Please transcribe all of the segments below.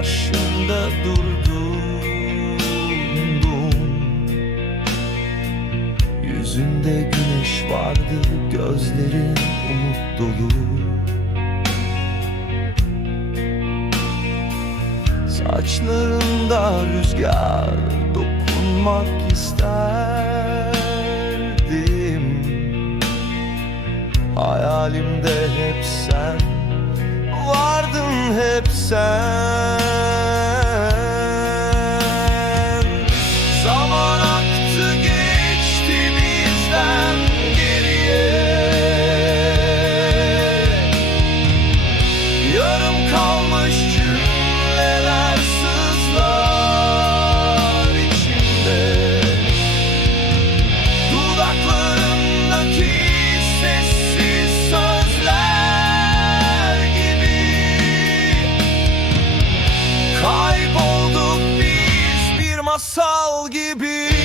karşında durdum. Yüzünde güneş vardı gözlerin umut dolu. Saçlarında rüzgar dokunmak isterdim. Hayalimde hep sen vardın hep sen. masal gibi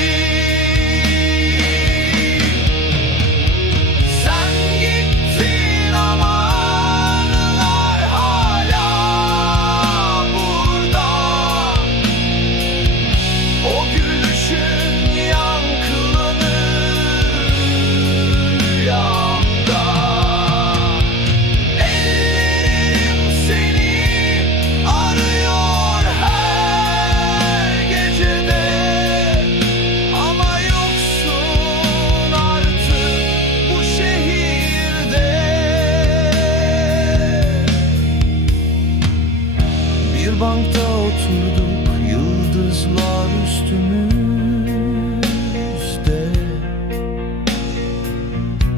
Bankta oturduk yıldızlar üstümüzde.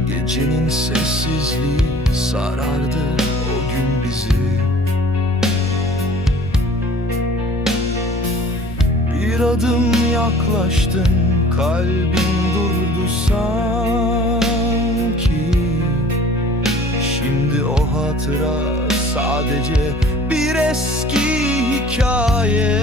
Gecenin sessizliği sarardı o gün bizi. Bir adım yaklaştın kalbin durdu sanki Şimdi o hatıra sadece bir eski hikaye